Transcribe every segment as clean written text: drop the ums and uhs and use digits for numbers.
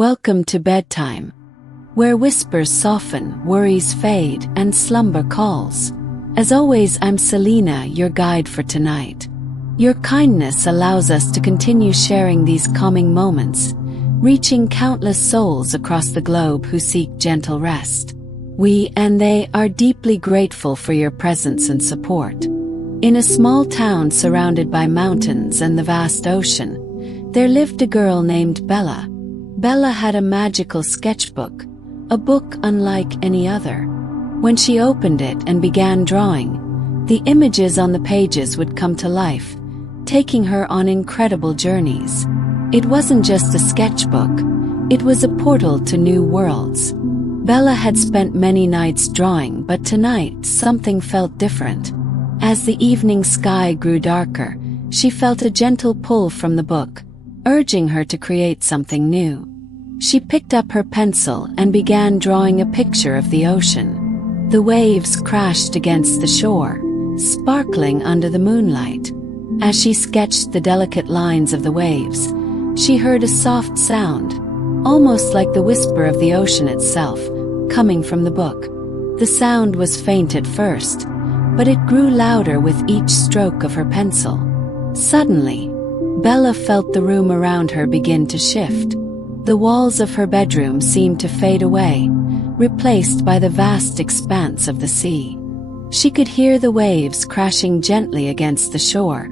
Welcome to bedtime, where whispers soften, worries fade, and slumber calls. As always, I'm Selena, your guide for tonight. Your kindness allows us to continue sharing these calming moments, reaching countless souls across the globe who seek gentle rest. We and they are deeply grateful for your presence and support. In a small town surrounded by mountains and the vast ocean, there lived a girl named Bella. Bella had a magical sketchbook, a book unlike any other. When she opened it and began drawing, the images on the pages would come to life, taking her on incredible journeys. It wasn't just a sketchbook, it was a portal to new worlds. Bella had spent many nights drawing, but tonight something felt different. As the evening sky grew darker, she felt a gentle pull from the book, urging her to create something new. She picked up her pencil and began drawing a picture of the ocean. The waves crashed against the shore, sparkling under the moonlight. As she sketched the delicate lines of the waves, she heard a soft sound, almost like the whisper of the ocean itself, coming from the book. The sound was faint at first, but it grew louder with each stroke of her pencil. Suddenly, Bella felt the room around her begin to shift. The walls of her bedroom seemed to fade away, replaced by the vast expanse of the sea. She could hear the waves crashing gently against the shore,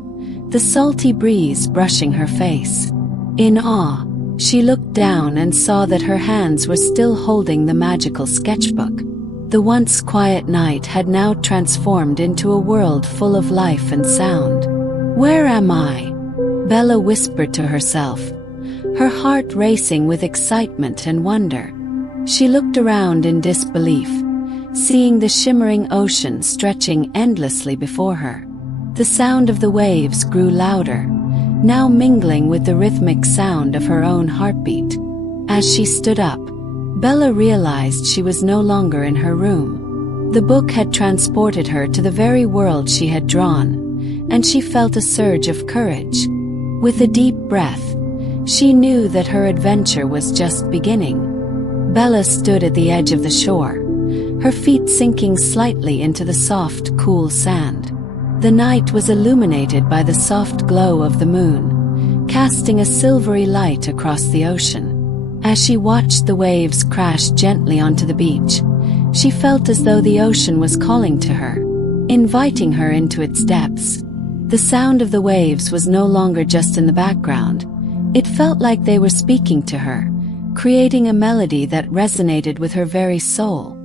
the salty breeze brushing her face. In awe, she looked down and saw that her hands were still holding the magical sketchbook. The once quiet night had now transformed into a world full of life and sound. "Where am I?" Bella whispered to herself, her heart racing with excitement and wonder. She looked around in disbelief, seeing the shimmering ocean stretching endlessly before her. The sound of the waves grew louder, now mingling with the rhythmic sound of her own heartbeat. As she stood up, Bella realized she was no longer in her room. The book had transported her to the very world she had drawn, and she felt a surge of courage. With a deep breath, she knew that her adventure was just beginning. Bella stood at the edge of the shore, her feet sinking slightly into the soft, cool sand. The night was illuminated by the soft glow of the moon, casting a silvery light across the ocean. As she watched the waves crash gently onto the beach, she felt as though the ocean was calling to her, inviting her into its depths. The sound of the waves was no longer just in the background. It felt like they were speaking to her, creating a melody that resonated with her very soul.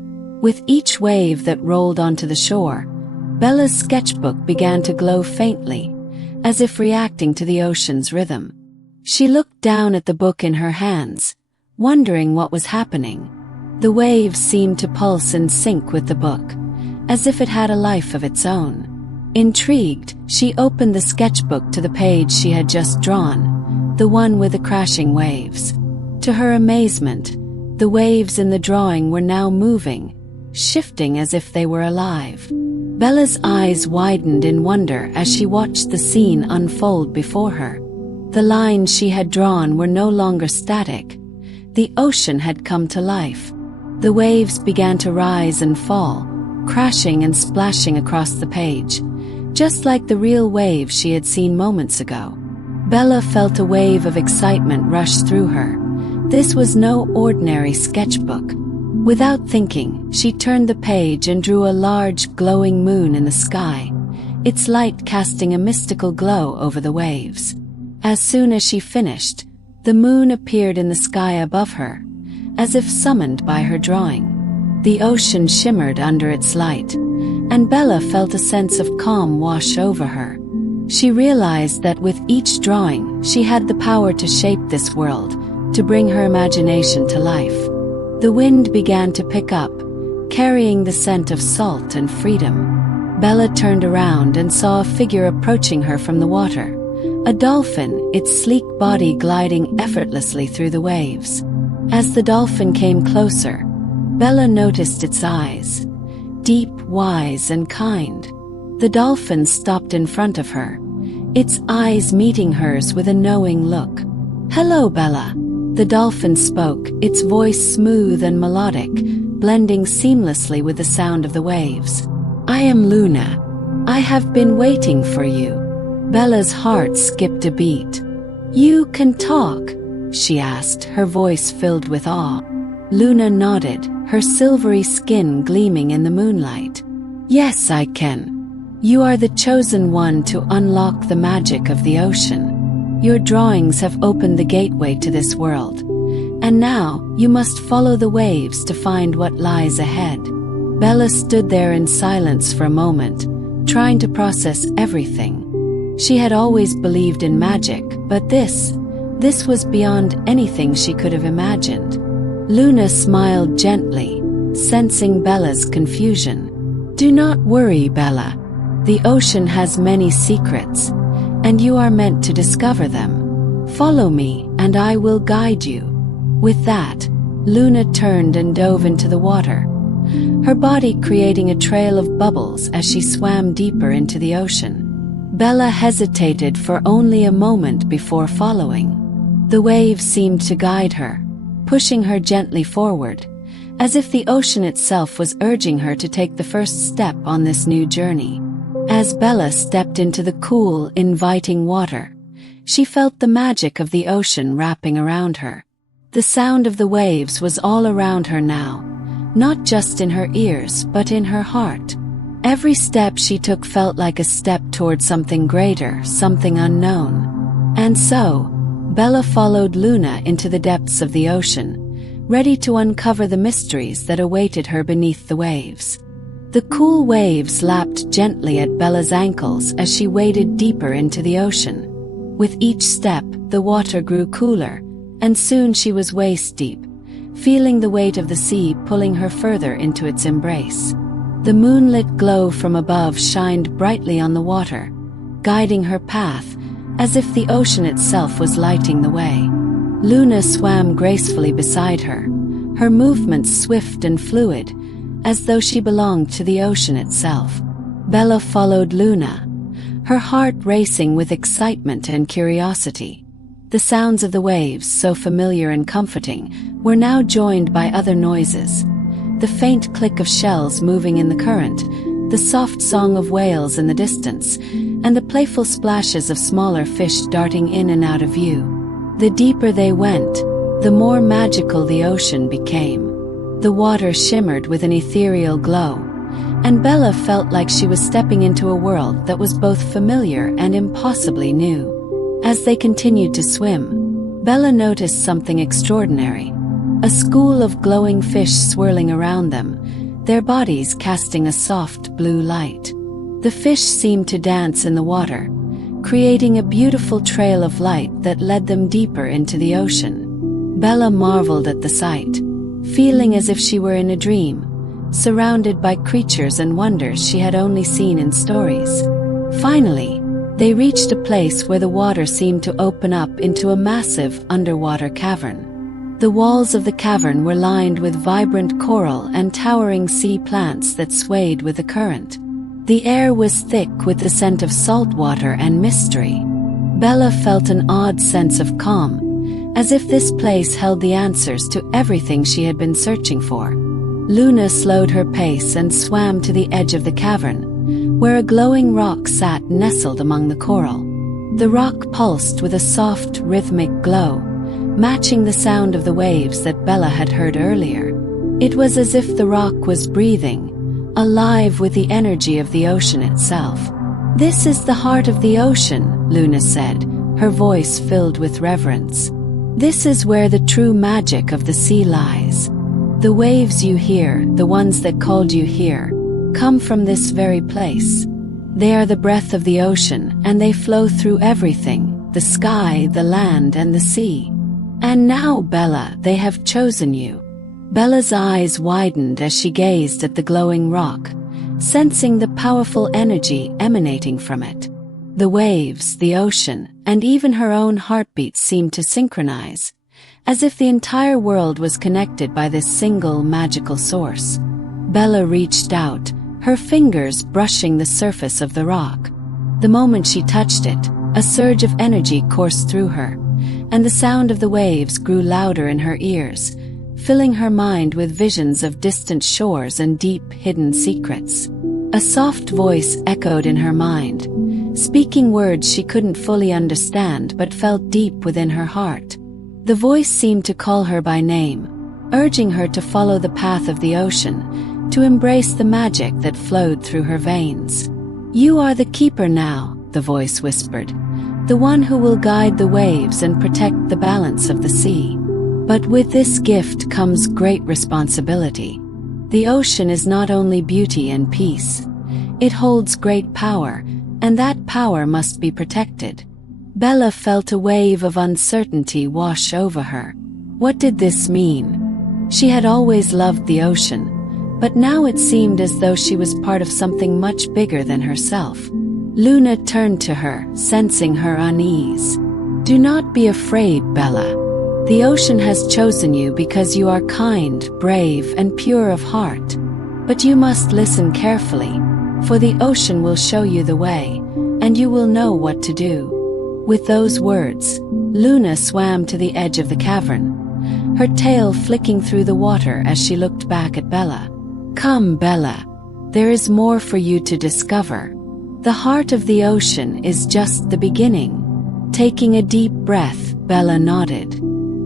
With each wave that rolled onto the shore, Bella's sketchbook began to glow faintly, as if reacting to the ocean's rhythm. She looked down at the book in her hands, wondering what was happening. The waves seemed to pulse in sync with the book, as if it had a life of its own. Intrigued, she opened the sketchbook to the page she had just drawn, the one with the crashing waves. To her amazement, the waves in the drawing were now moving, shifting as if they were alive. Bella's eyes widened in wonder as she watched the scene unfold before her. The lines she had drawn were no longer static. The ocean had come to life. The waves began to rise and fall, crashing and splashing across the page, just like the real waves she had seen moments ago. Bella felt a wave of excitement rush through her. This was no ordinary sketchbook. Without thinking, she turned the page and drew a large, glowing moon in the sky, its light casting a mystical glow over the waves. As soon as she finished, the moon appeared in the sky above her, as if summoned by her drawing. The ocean shimmered under its light, and Bella felt a sense of calm wash over her. She realized that with each drawing, she had the power to shape this world, to bring her imagination to life. The wind began to pick up, carrying the scent of salt and freedom. Bella turned around and saw a figure approaching her from the water, a dolphin, its sleek body gliding effortlessly through the waves. As the dolphin came closer, Bella noticed its eyes, deep, wise, and kind. The dolphin stopped in front of her, its eyes meeting hers with a knowing look. "Hello, Bella," The dolphin spoke, its voice smooth and melodic, blending seamlessly with the sound of the waves. "I am Luna. I have been waiting for you." Bella's heart skipped a beat. "You can talk?" she asked, her voice filled with awe. Luna nodded, her silvery skin gleaming in the moonlight. "Yes, I can. You are the chosen one to unlock the magic of the ocean. Your drawings have opened the gateway to this world. And now, you must follow the waves to find what lies ahead." Bella stood there in silence for a moment, trying to process everything. She had always believed in magic, but this was beyond anything she could have imagined. Luna smiled gently, sensing Bella's confusion. "Do not worry, Bella. The ocean has many secrets, and you are meant to discover them. Follow me, and I will guide you." With that, Luna turned and dove into the water, her body creating a trail of bubbles as she swam deeper into the ocean. Bella hesitated for only a moment before following. The waves seemed to guide her, pushing her gently forward, as if the ocean itself was urging her to take the first step on this new journey. As Bella stepped into the cool, inviting water, she felt the magic of the ocean wrapping around her. The sound of the waves was all around her now, not just in her ears but in her heart. Every step she took felt like a step toward something greater, something unknown. And so, Bella followed Luna into the depths of the ocean, ready to uncover the mysteries that awaited her beneath the waves. The cool waves lapped gently at Bella's ankles as she waded deeper into the ocean. With each step, the water grew cooler, and soon she was waist-deep, feeling the weight of the sea pulling her further into its embrace. The moonlit glow from above shined brightly on the water, guiding her path, as if the ocean itself was lighting the way. Luna swam gracefully beside her, her movements swift and fluid, as though she belonged to the ocean itself. Bella followed Luna, her heart racing with excitement and curiosity. The sounds of the waves, so familiar and comforting, were now joined by other noises. The faint click of shells moving in the current, the soft song of whales in the distance, and the playful splashes of smaller fish darting in and out of view. The deeper they went, the more magical the ocean became. The water shimmered with an ethereal glow, and Bella felt like she was stepping into a world that was both familiar and impossibly new. As they continued to swim, Bella noticed something extraordinary. A school of glowing fish swirling around them, their bodies casting a soft blue light. The fish seemed to dance in the water, creating a beautiful trail of light that led them deeper into the ocean. Bella marveled at the sight, feeling as if she were in a dream, surrounded by creatures and wonders she had only seen in stories. Finally, they reached a place where the water seemed to open up into a massive underwater cavern. The walls of the cavern were lined with vibrant coral and towering sea plants that swayed with the current. The air was thick with the scent of salt water and mystery. Bella felt an odd sense of calm, as if this place held the answers to everything she had been searching for. Luna slowed her pace and swam to the edge of the cavern, where a glowing rock sat nestled among the coral. The rock pulsed with a soft, rhythmic glow, matching the sound of the waves that Bella had heard earlier. It was as if the rock was breathing, alive with the energy of the ocean itself. "This is the heart of the ocean," Luna said, her voice filled with reverence. "This is where the true magic of the sea lies. The waves you hear, the ones that called you here, come from this very place. They are the breath of the ocean, and they flow through everything, the sky, the land, and the sea. And now, Bella, they have chosen you." Bella's eyes widened as she gazed at the glowing rock, sensing the powerful energy emanating from it. The waves, the ocean, and even her own heartbeat seemed to synchronize, as if the entire world was connected by this single magical source. Bella reached out, her fingers brushing the surface of the rock. The moment she touched it, a surge of energy coursed through her, and the sound of the waves grew louder in her ears, filling her mind with visions of distant shores and deep, hidden secrets. A soft voice echoed in her mind, speaking words she couldn't fully understand but felt deep within her heart. The voice seemed to call her by name, urging her to follow the path of the ocean, to embrace the magic that flowed through her veins. "You are the keeper now," the voice whispered, "the one who will guide the waves and protect the balance of the sea. But with this gift comes great responsibility. The ocean is not only beauty and peace. It holds great power, and that power must be protected." Bella felt a wave of uncertainty wash over her. What did this mean? She had always loved the ocean, but now it seemed as though she was part of something much bigger than herself. Luna turned to her, sensing her unease. "Do not be afraid, Bella. The ocean has chosen you because you are kind, brave, and pure of heart. But you must listen carefully, for the ocean will show you the way, and you will know what to do." With those words, Luna swam to the edge of the cavern, her tail flicking through the water as she looked back at Bella. "Come, Bella. There is more for you to discover. The heart of the ocean is just the beginning." Taking a deep breath, Bella nodded.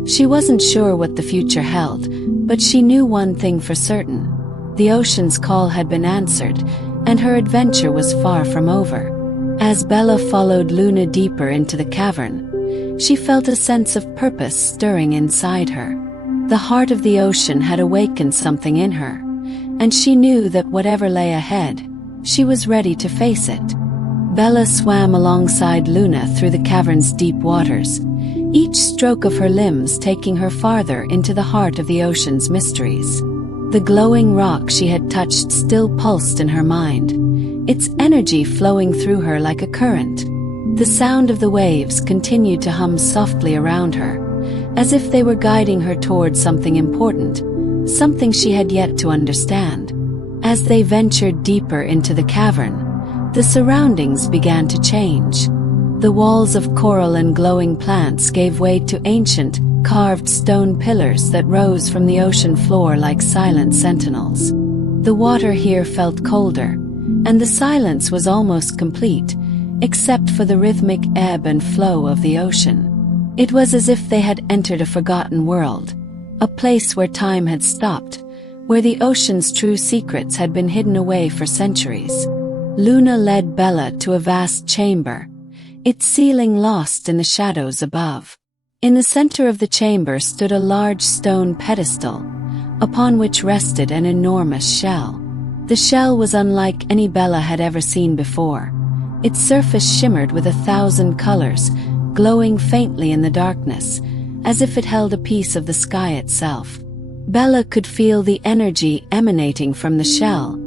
She wasn't sure what the future held, but she knew one thing for certain. The ocean's call had been answered, and her adventure was far from over. As Bella followed Luna deeper into the cavern, she felt a sense of purpose stirring inside her. The heart of the ocean had awakened something in her, and she knew that whatever lay ahead, she was ready to face it. Bella swam alongside Luna through the cavern's deep waters, each stroke of her limbs taking her farther into the heart of the ocean's mysteries. The glowing rock she had touched still pulsed in her mind, its energy flowing through her like a current. The sound of the waves continued to hum softly around her, as if they were guiding her toward something important, something she had yet to understand. As they ventured deeper into the cavern, the surroundings began to change. The walls of coral and glowing plants gave way to ancient, carved stone pillars that rose from the ocean floor like silent sentinels. The water here felt colder, and the silence was almost complete, except for the rhythmic ebb and flow of the ocean. It was as if they had entered a forgotten world, a place where time had stopped, where the ocean's true secrets had been hidden away for centuries. Luna led Bella to a vast chamber, its ceiling lost in the shadows above. In the center of the chamber stood a large stone pedestal, upon which rested an enormous shell. The shell was unlike any Bella had ever seen before. Its surface shimmered with 1,000 colors, glowing faintly in the darkness, as if it held a piece of the sky itself. Bella could feel the energy emanating from the shell,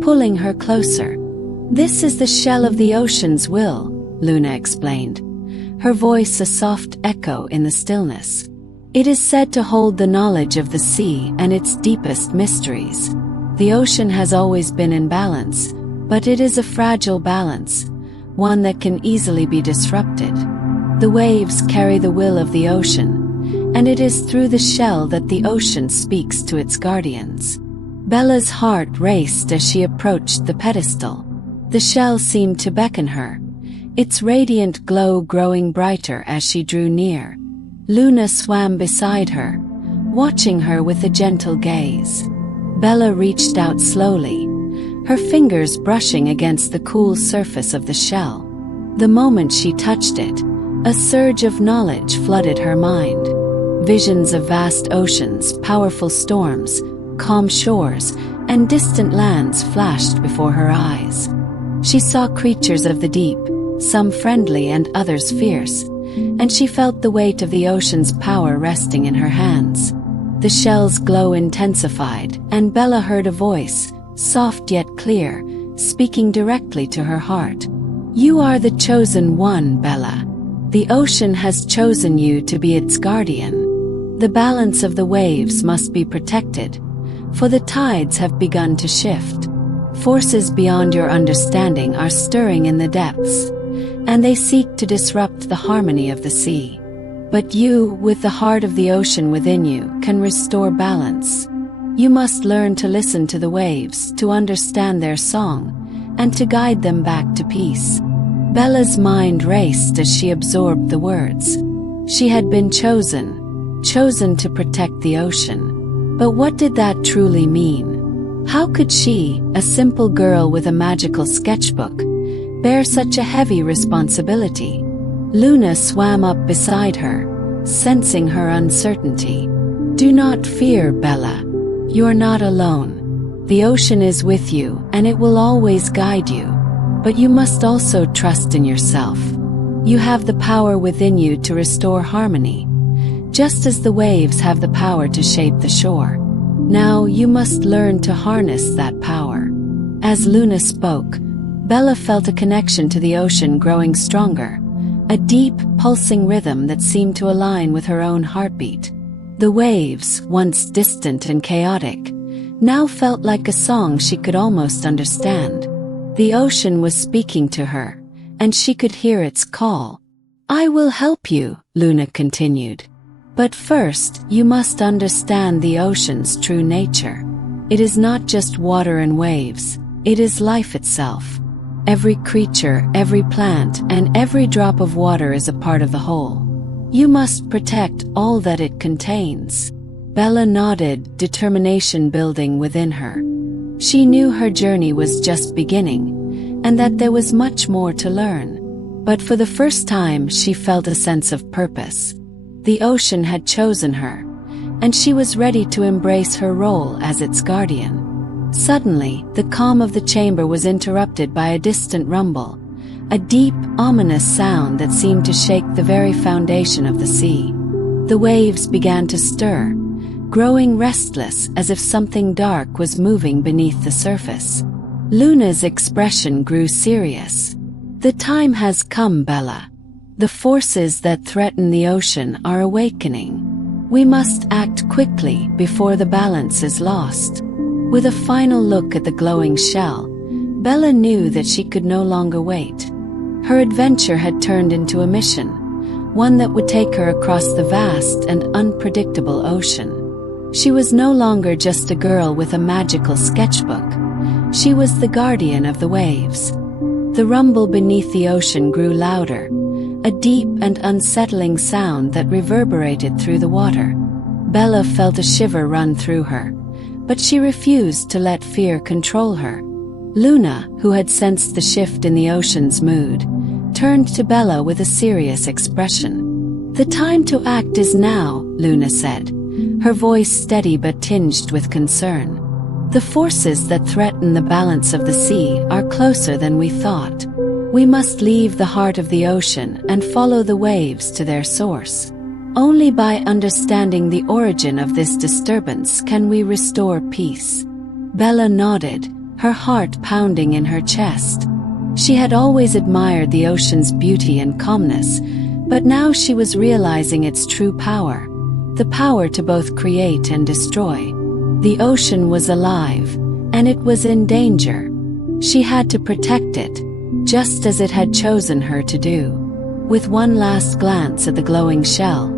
pulling her closer. "This is the shell of the ocean's will," Luna explained, her voice a soft echo in the stillness. "It is said to hold the knowledge of the sea and its deepest mysteries. The ocean has always been in balance, but it is a fragile balance, one that can easily be disrupted. The waves carry the will of the ocean, and it is through the shell that the ocean speaks to its guardians." Bella's heart raced as she approached the pedestal. The shell seemed to beckon her, its radiant glow growing brighter as she drew near. Luna swam beside her, watching her with a gentle gaze. Bella reached out slowly, her fingers brushing against the cool surface of the shell. The moment she touched it, a surge of knowledge flooded her mind. Visions of vast oceans, powerful storms, calm shores, and distant lands flashed before her eyes. She saw creatures of the deep, some friendly and others fierce, and she felt the weight of the ocean's power resting in her hands. The shell's glow intensified, and Bella heard a voice, soft yet clear, speaking directly to her heart. "You are the chosen one, Bella. The ocean has chosen you to be its guardian. The balance of the waves must be protected, for the tides have begun to shift. Forces beyond your understanding are stirring in the depths, and they seek to disrupt the harmony of the sea. But you, with the heart of the ocean within you, can restore balance. You must learn to listen to the waves, to understand their song, and to guide them back to peace. Bella's mind raced as she absorbed the words. She had been chosen to protect the ocean. But what did that truly mean? How could she, a simple girl with a magical sketchbook, bear such a heavy responsibility? Luna swam up beside her, sensing her uncertainty. Do not fear, Bella. You're not alone. The ocean is with you, and it will always guide you. But you must also trust in yourself. You have the power within you to restore harmony, just as the waves have the power to shape the shore. Now you must learn to harness that power. As Luna spoke, Bella felt a connection to the ocean growing stronger, a deep, pulsing rhythm that seemed to align with her own heartbeat. The waves, once distant and chaotic, now felt like a song she could almost understand. The ocean was speaking to her, and she could hear its call. I will help you, Luna continued. But first, you must understand the ocean's true nature. It is not just water and waves, it is life itself. Every creature, every plant, and every drop of water is a part of the whole. You must protect all that it contains. Bella nodded, determination building within her. She knew her journey was just beginning, and that there was much more to learn. But for the first time, she felt a sense of purpose. The ocean had chosen her, and she was ready to embrace her role as its guardian. Suddenly, the calm of the chamber was interrupted by a distant rumble, a deep, ominous sound that seemed to shake the very foundation of the sea. The waves began to stir, growing restless as if something dark was moving beneath the surface. Luna's expression grew serious. The time has come, Bella. The forces that threaten the ocean are awakening. We must act quickly before the balance is lost. With a final look at the glowing shell, Bella knew that she could no longer wait. Her adventure had turned into a mission, one that would take her across the vast and unpredictable ocean. She was no longer just a girl with a magical sketchbook. She was the guardian of the waves. The rumble beneath the ocean grew louder, a deep and unsettling sound that reverberated through the water. Bella felt a shiver run through her, but she refused to let fear control her. Luna, who had sensed the shift in the ocean's mood, turned to Bella with a serious expression. The time to act is now, Luna said, her voice steady but tinged with concern. The forces that threaten the balance of the sea are closer than we thought. We must leave the heart of the ocean and follow the waves to their source. Only by understanding the origin of this disturbance can we restore peace. Bella nodded, her heart pounding in her chest. She had always admired the ocean's beauty and calmness, but now she was realizing its true power, the power to both create and destroy. The ocean was alive, and it was in danger. She had to protect it, just as it had chosen her to do. With one last glance at the glowing shell,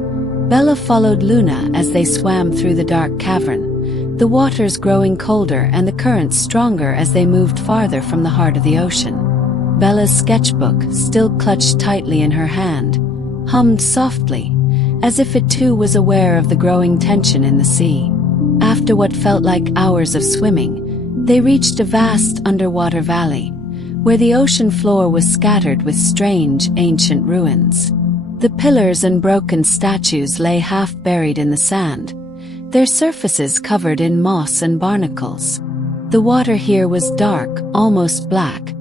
Bella followed Luna as they swam through the dark cavern, the waters growing colder and the currents stronger as they moved farther from the heart of the ocean. Bella's sketchbook, still clutched tightly in her hand, hummed softly, as if it too was aware of the growing tension in the sea. After what felt like hours of swimming, they reached a vast underwater valley, where the ocean floor was scattered with strange, ancient ruins. The pillars and broken statues lay half buried in the sand, their surfaces covered in moss and barnacles. The water here was dark, almost black,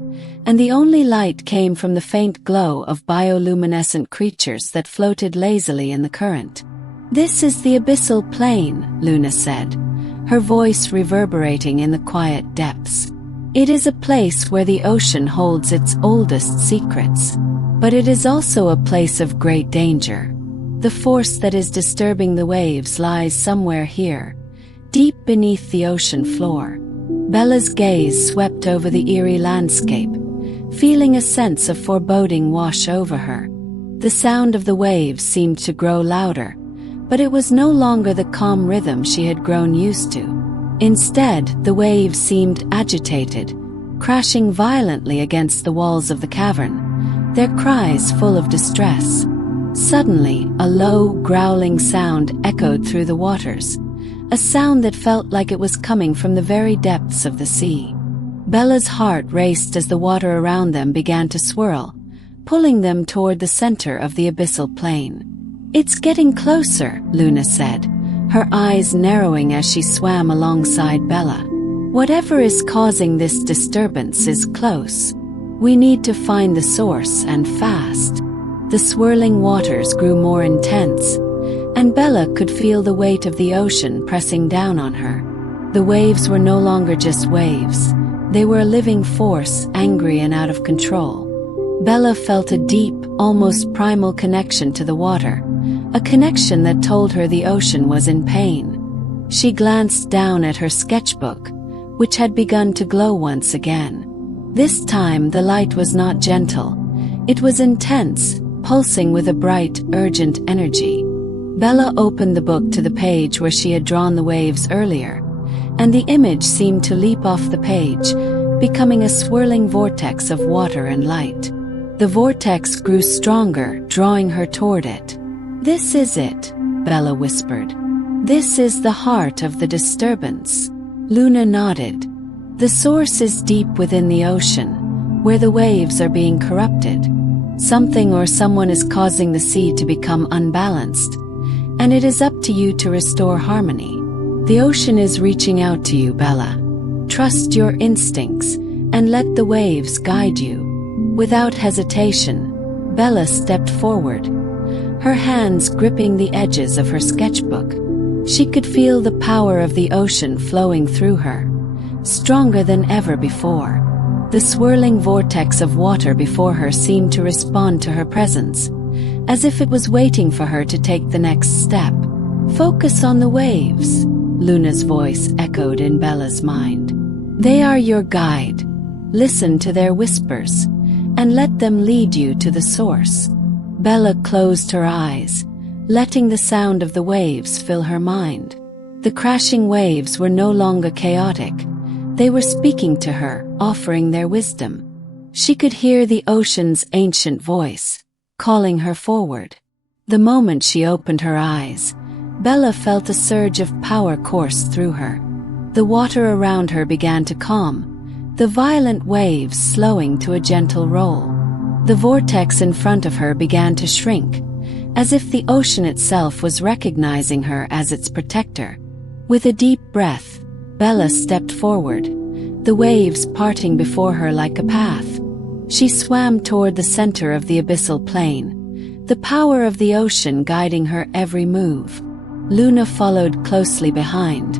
and the only light came from the faint glow of bioluminescent creatures that floated lazily in the current. "This is the Abyssal Plain," Luna said, her voice reverberating in the quiet depths. "It is a place where the ocean holds its oldest secrets. But it is also a place of great danger. The force that is disturbing the waves lies somewhere here, deep beneath the ocean floor." Bella's gaze swept over the eerie landscape, feeling a sense of foreboding wash over her. The sound of the waves seemed to grow louder, but it was no longer the calm rhythm she had grown used to. Instead, the waves seemed agitated, crashing violently against the walls of the cavern, their cries full of distress. Suddenly, a low, growling sound echoed through the waters, a sound that felt like it was coming from the very depths of the sea. Bella's heart raced as the water around them began to swirl, pulling them toward the center of the abyssal plain. "It's getting closer," Luna said, her eyes narrowing as she swam alongside Bella. "Whatever is causing this disturbance is close. We need to find the source, and fast." The swirling waters grew more intense, and Bella could feel the weight of the ocean pressing down on her. The waves were no longer just waves. They were a living force, angry and out of control. Bella felt a deep, almost primal connection to the water, a connection that told her the ocean was in pain. She glanced down at her sketchbook, which had begun to glow once again. This time the light was not gentle. It was intense, pulsing with a bright, urgent energy. Bella opened the book to the page where she had drawn the waves earlier, and the image seemed to leap off the page, becoming a swirling vortex of water and light. The vortex grew stronger, drawing her toward it. "This is it," Bella whispered. "This is the heart of the disturbance." Luna nodded. "The source is deep within the ocean, where the waves are being corrupted. Something or someone is causing the sea to become unbalanced, and it is up to you to restore harmony. The ocean is reaching out to you, Bella. Trust your instincts, and let the waves guide you." Without hesitation, Bella stepped forward, her hands gripping the edges of her sketchbook. She could feel the power of the ocean flowing through her, stronger than ever before. The swirling vortex of water before her seemed to respond to her presence, as if it was waiting for her to take the next step. "Focus on the waves," Luna's voice echoed in Bella's mind. "They are your guide. Listen to their whispers, and let them lead you to the source." Bella closed her eyes, letting the sound of the waves fill her mind. The crashing waves were no longer chaotic. They were speaking to her, offering their wisdom. She could hear the ocean's ancient voice, calling her forward. The moment she opened her eyes, Bella felt a surge of power course through her. The water around her began to calm, the violent waves slowing to a gentle roll. The vortex in front of her began to shrink, as if the ocean itself was recognizing her as its protector. With a deep breath, Bella stepped forward, the waves parting before her like a path. She swam toward the center of the abyssal plain, the power of the ocean guiding her every move. Luna followed closely behind,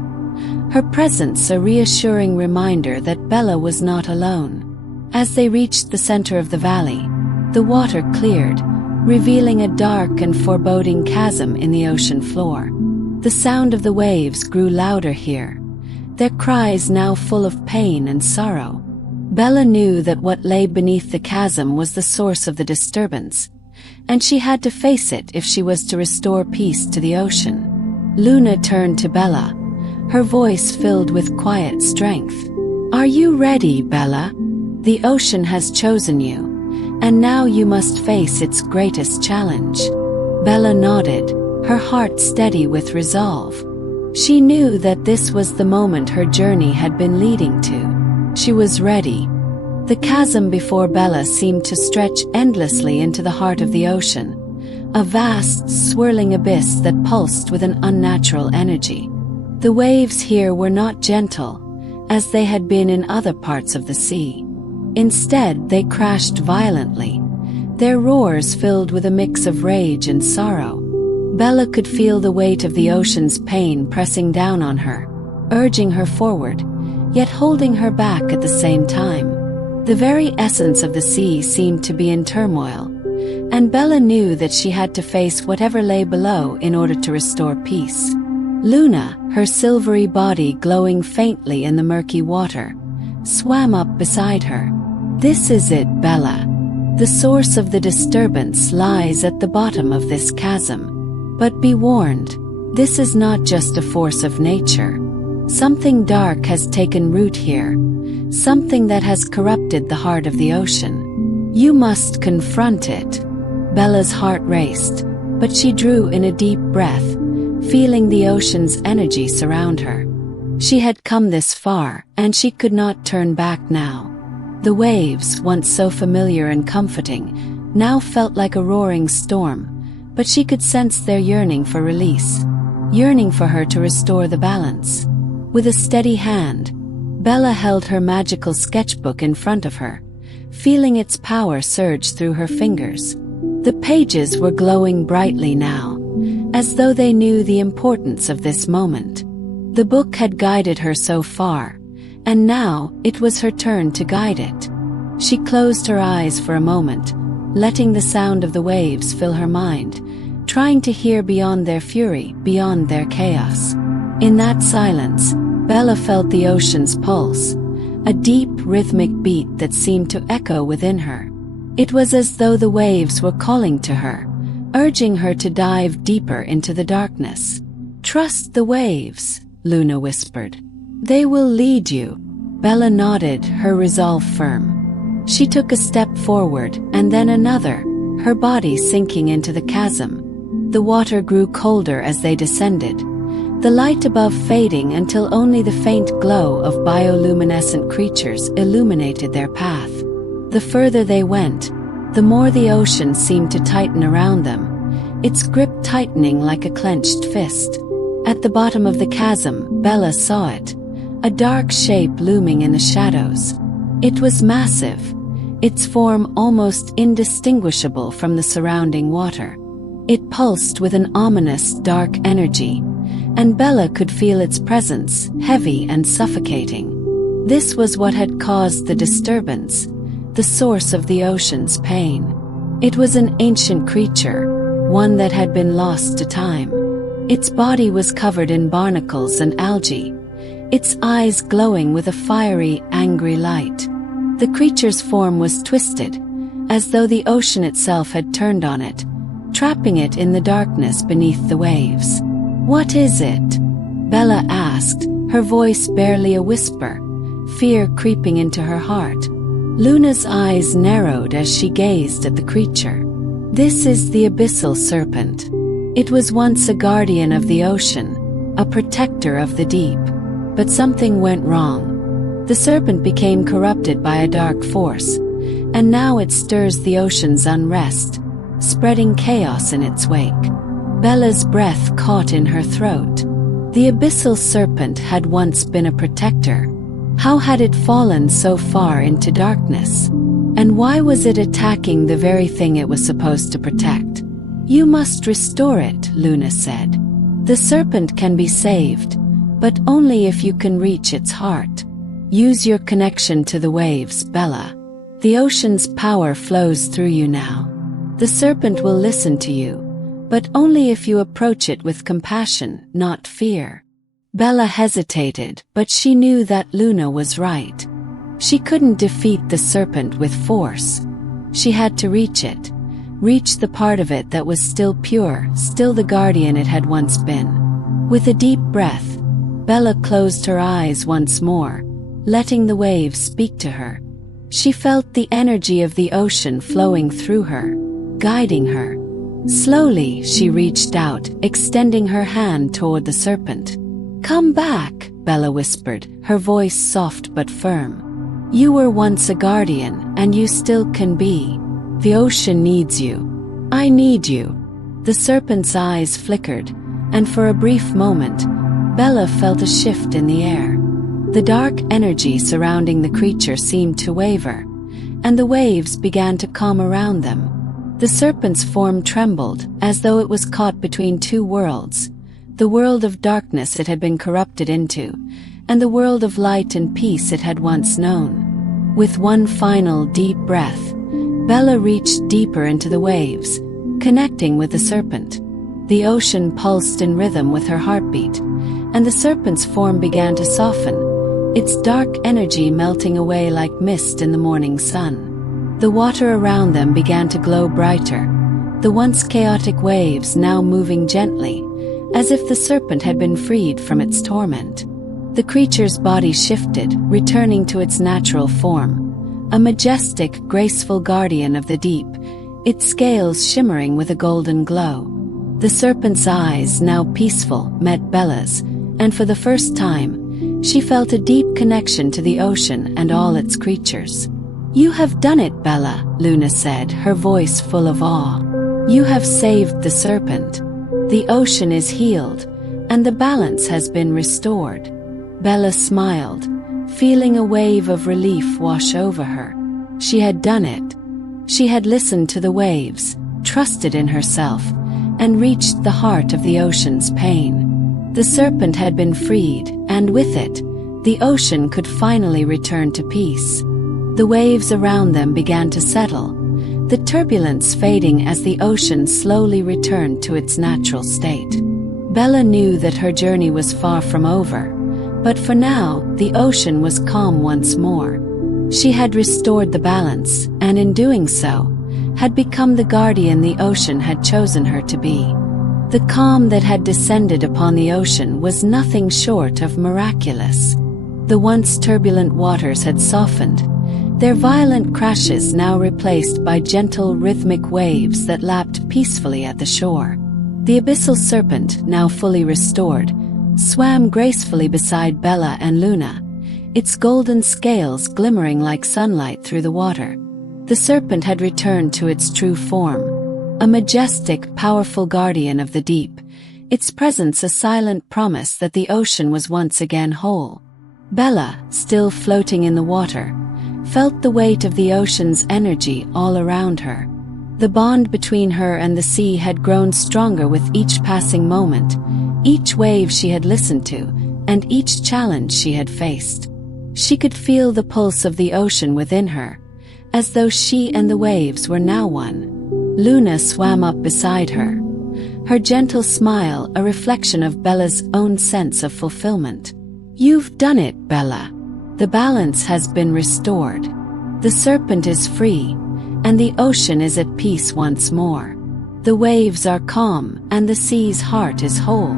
her presence a reassuring reminder that Bella was not alone. As they reached the center of the valley, the water cleared, revealing a dark and foreboding chasm in the ocean floor. The sound of the waves grew louder here, their cries now full of pain and sorrow. Bella knew that what lay beneath the chasm was the source of the disturbance, and she had to face it if she was to restore peace to the ocean. Luna turned to Bella, her voice filled with quiet strength. "Are you ready, Bella? The ocean has chosen you, and now you must face its greatest challenge." Bella nodded, her heart steady with resolve. She knew that this was the moment her journey had been leading to. She was ready. The chasm before Bella seemed to stretch endlessly into the heart of the ocean, a vast, swirling abyss that pulsed with an unnatural energy. The waves here were not gentle, as they had been in other parts of the sea. Instead, they crashed violently, their roars filled with a mix of rage and sorrow. Bella could feel the weight of the ocean's pain pressing down on her, urging her forward, yet holding her back at the same time. The very essence of the sea seemed to be in turmoil, and Bella knew that she had to face whatever lay below in order to restore peace. Luna, her silvery body glowing faintly in the murky water, swam up beside her. "This is it, Bella. The source of the disturbance lies at the bottom of this chasm. But be warned, this is not just a force of nature. Something dark has taken root here, something that has corrupted the heart of the ocean. You must confront it. Bella's heart raced, but she drew in a deep breath, feeling the ocean's energy surround her. She had come this far, and she could not turn back now. The waves, once so familiar and comforting, now felt like a roaring storm, but she could sense their yearning for release, yearning for her to restore the balance. With a steady hand, Bella held her magical sketchbook in front of her, feeling its power surge through her fingers. The pages were glowing brightly now, as though they knew the importance of this moment. The book had guided her so far, and now it was her turn to guide it. She closed her eyes for a moment, letting the sound of the waves fill her mind, trying to hear beyond their fury, beyond their chaos. In that silence, Bella felt the ocean's pulse, a deep, rhythmic beat that seemed to echo within her. It was as though the waves were calling to her, urging her to dive deeper into the darkness. "Trust the waves," Luna whispered. "They will lead you." Bella nodded, her resolve firm. She took a step forward, and then another, her body sinking into the chasm. The water grew colder as they descended, the light above fading until only the faint glow of bioluminescent creatures illuminated their path. The further they went, the more the ocean seemed to tighten around them, its grip tightening like a clenched fist. At the bottom of the chasm, Bella saw it, a dark shape looming in the shadows. It was massive, its form almost indistinguishable from the surrounding water. It pulsed with an ominous, dark energy, and Bella could feel its presence, heavy and suffocating. This was what had caused the disturbance, the source of the ocean's pain. It was an ancient creature, one that had been lost to time. Its body was covered in barnacles and algae, its eyes glowing with a fiery, angry light. The creature's form was twisted, as though the ocean itself had turned on it, trapping it in the darkness beneath the waves. "What is it?" Bella asked, her voice barely a whisper, fear creeping into her heart. Luna's eyes narrowed as she gazed at the creature. "This is the Abyssal Serpent. It was once a guardian of the ocean, a protector of the deep. But something went wrong. The serpent became corrupted by a dark force, and now it stirs the ocean's unrest, spreading chaos in its wake." Bella's breath caught in her throat. The Abyssal Serpent had once been a protector. How had it fallen so far into darkness? And why was it attacking the very thing it was supposed to protect? "You must restore it," Luna said. "The serpent can be saved, but only if you can reach its heart. Use your connection to the waves, Bella. The ocean's power flows through you now. The serpent will listen to you, but only if you approach it with compassion, not fear." Bella hesitated, but she knew that Luna was right. She couldn't defeat the serpent with force. She had to reach it, reach the part of it that was still pure, still the guardian it had once been. With a deep breath, Bella closed her eyes once more, letting the waves speak to her. She felt the energy of the ocean flowing through her, guiding her. Slowly, she reached out, extending her hand toward the serpent. "Come back," Bella whispered, her voice soft but firm. "You were once a guardian, and you still can be. The ocean needs you. I need you." The serpent's eyes flickered, and for a brief moment, Bella felt a shift in the air. The dark energy surrounding the creature seemed to waver, and the waves began to calm around them. The serpent's form trembled, as though it was caught between two worlds, the world of darkness it had been corrupted into, and the world of light and peace it had once known. With one final deep breath, Bella reached deeper into the waves, connecting with the serpent. The ocean pulsed in rhythm with her heartbeat, and the serpent's form began to soften, its dark energy melting away like mist in the morning sun. The water around them began to glow brighter, the once chaotic waves now moving gently, as if the serpent had been freed from its torment. The creature's body shifted, returning to its natural form, a majestic, graceful guardian of the deep, its scales shimmering with a golden glow. The serpent's eyes, now peaceful, met Bella's, and for the first time, she felt a deep connection to the ocean and all its creatures. "You have done it, Bella," Luna said, her voice full of awe. "You have saved the serpent. The ocean is healed, and the balance has been restored." Bella smiled, feeling a wave of relief wash over her. She had done it. She had listened to the waves, trusted in herself, and reached the heart of the ocean's pain. The serpent had been freed, and with it, the ocean could finally return to peace. The waves around them began to settle, the turbulence fading as the ocean slowly returned to its natural state. Bella knew that her journey was far from over, but for now, the ocean was calm once more. She had restored the balance, and in doing so, had become the guardian the ocean had chosen her to be. The calm that had descended upon the ocean was nothing short of miraculous. The once turbulent waters had softened, their violent crashes now replaced by gentle rhythmic waves that lapped peacefully at the shore. The Abyssal Serpent, now fully restored, swam gracefully beside Bella and Luna, its golden scales glimmering like sunlight through the water. The serpent had returned to its true form, a majestic, powerful guardian of the deep, its presence a silent promise that the ocean was once again whole. Bella, still floating in the water, felt the weight of the ocean's energy all around her. The bond between her and the sea had grown stronger with each passing moment, each wave she had listened to, and each challenge she had faced. She could feel the pulse of the ocean within her, as though she and the waves were now one. Luna swam up beside her, her gentle smile a reflection of Bella's own sense of fulfillment. "You've done it, Bella. The balance has been restored. The serpent is free, and the ocean is at peace once more. The waves are calm, and the sea's heart is whole."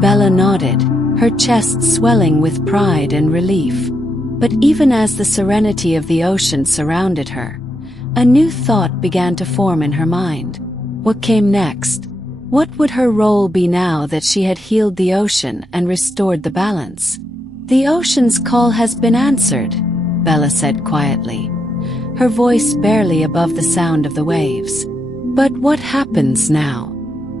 Bella nodded, her chest swelling with pride and relief. But even as the serenity of the ocean surrounded her, a new thought began to form in her mind. What came next? What would her role be now that she had healed the ocean and restored the balance? "The ocean's call has been answered," Bella said quietly, her voice barely above the sound of the waves. "But what happens now?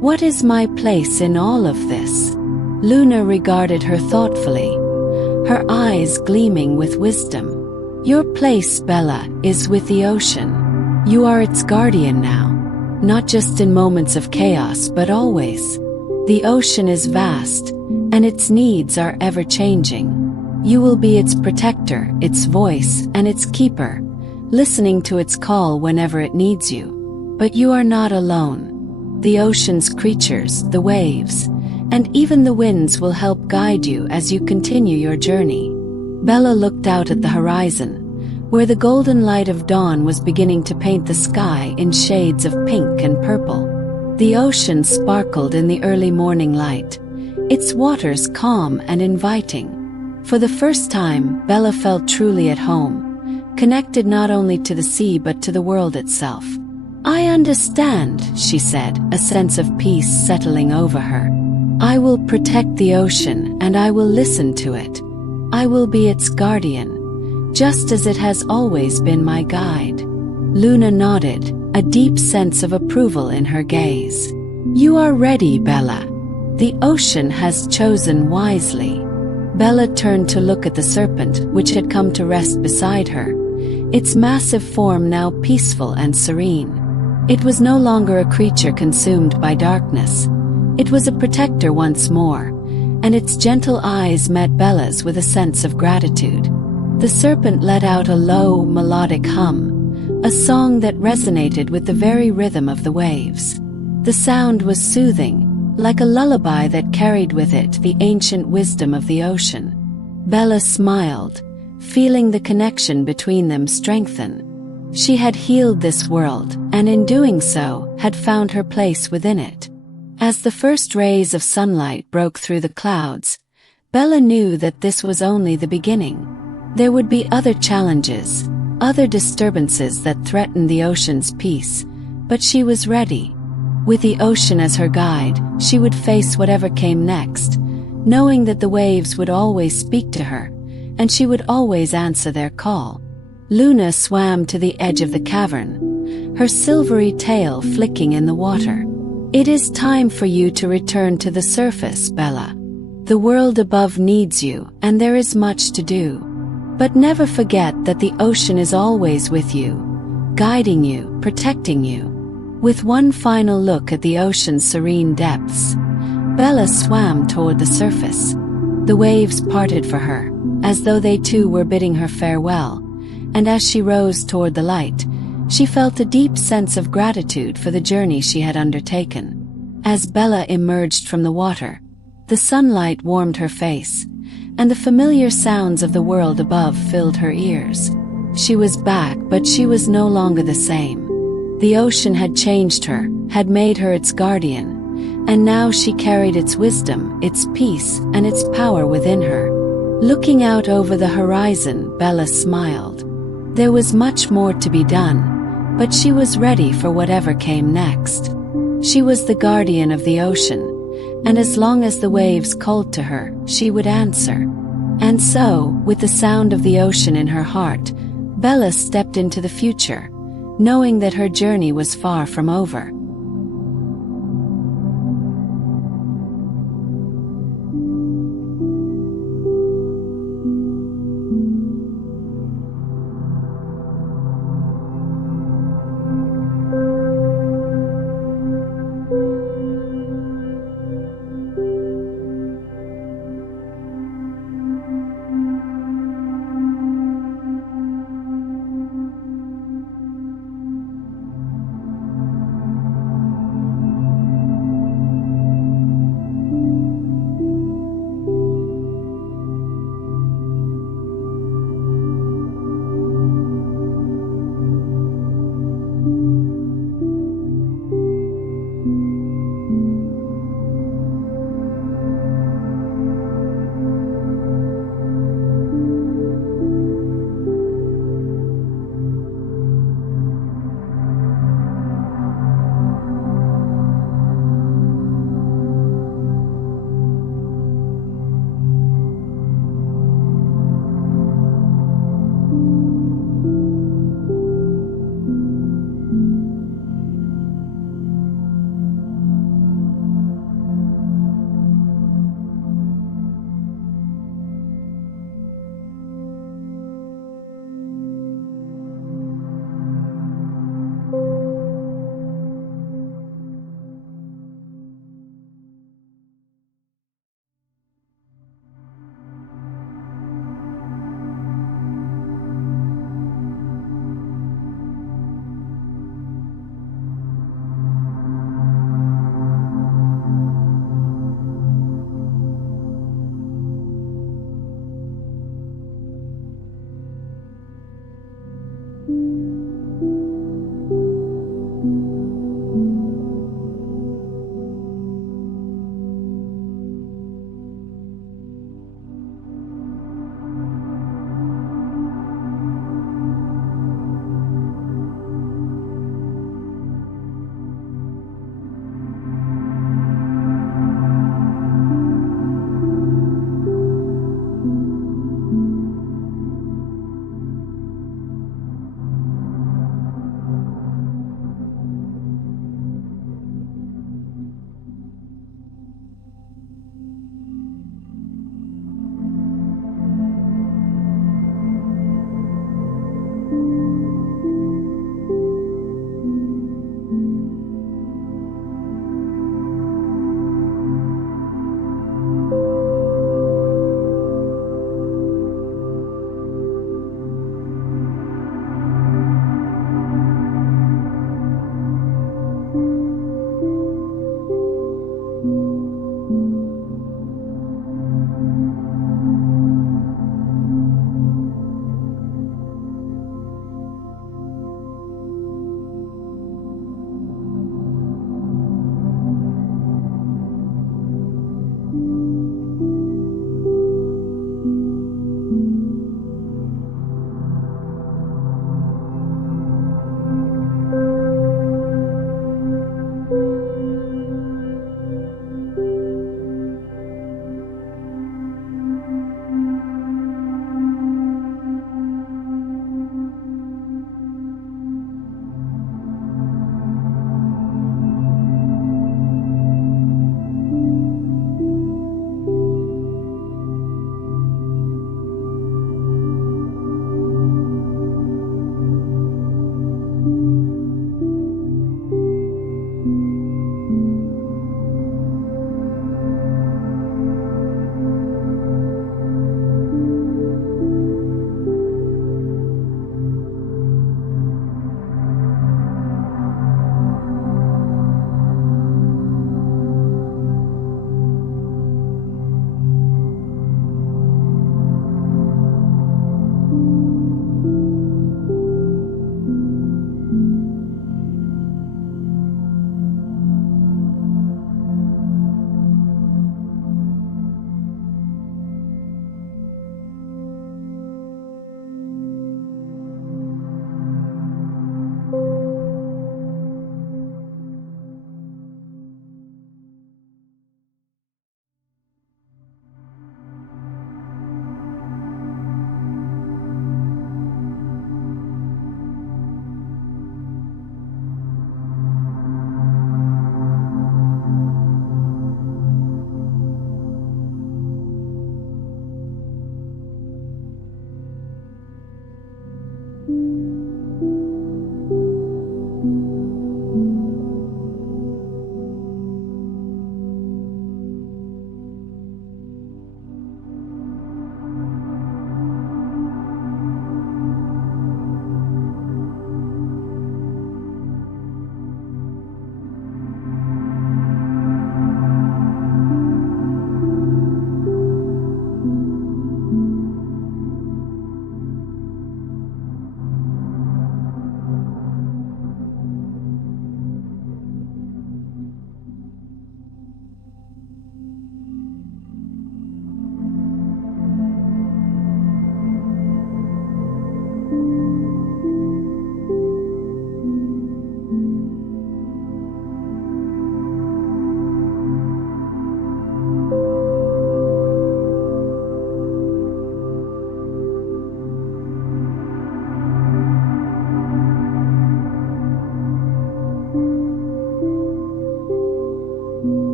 What is my place in all of this?" Luna regarded her thoughtfully, her eyes gleaming with wisdom. "Your place, Bella, is with the ocean. You are its guardian now, not just in moments of chaos but always. The ocean is vast, and its needs are ever-changing. You will be its protector, its voice, and its keeper, listening to its call whenever it needs you. But you are not alone. The ocean's creatures, the waves, and even the winds will help guide you as you continue your journey." Bella looked out at the horizon, where the golden light of dawn was beginning to paint the sky in shades of pink and purple. The ocean sparkled in the early morning light, its waters calm and inviting. For the first time, Bella felt truly at home, connected not only to the sea but to the world itself. "I understand," she said, a sense of peace settling over her. "I will protect the ocean and I will listen to it. I will be its guardian, just as it has always been my guide." Luna nodded, a deep sense of approval in her gaze. "You are ready, Bella. The ocean has chosen wisely." Bella turned to look at the serpent, which had come to rest beside her, its massive form now peaceful and serene. It was no longer a creature consumed by darkness. It was a protector once more, and its gentle eyes met Bella's with a sense of gratitude. The serpent let out a low, melodic hum, a song that resonated with the very rhythm of the waves. The sound was soothing, like a lullaby that carried with it the ancient wisdom of the ocean. Bella smiled, feeling the connection between them strengthen. She had healed this world, and in doing so, had found her place within it. As the first rays of sunlight broke through the clouds, Bella knew that this was only the beginning. There would be other challenges, other disturbances that threatened the ocean's peace, but she was ready. With the ocean as her guide, she would face whatever came next, knowing that the waves would always speak to her, and she would always answer their call. Luna swam to the edge of the cavern, her silvery tail flicking in the water. "It is time for you to return to the surface, Bella. The world above needs you, and there is much to do. But never forget that the ocean is always with you, guiding you, protecting you." With one final look at the ocean's serene depths, Bella swam toward the surface. The waves parted for her, as though they too were bidding her farewell, and as she rose toward the light, she felt a deep sense of gratitude for the journey she had undertaken. As Bella emerged from the water, the sunlight warmed her face, and the familiar sounds of the world above filled her ears. She was back, but she was no longer the same. The ocean had changed her, had made her its guardian, and now she carried its wisdom, its peace, and its power within her. Looking out over the horizon, Bella smiled. There was much more to be done, but she was ready for whatever came next. She was the guardian of the ocean, and as long as the waves called to her, she would answer. And so, with the sound of the ocean in her heart, Bella stepped into the future, knowing that her journey was far from over.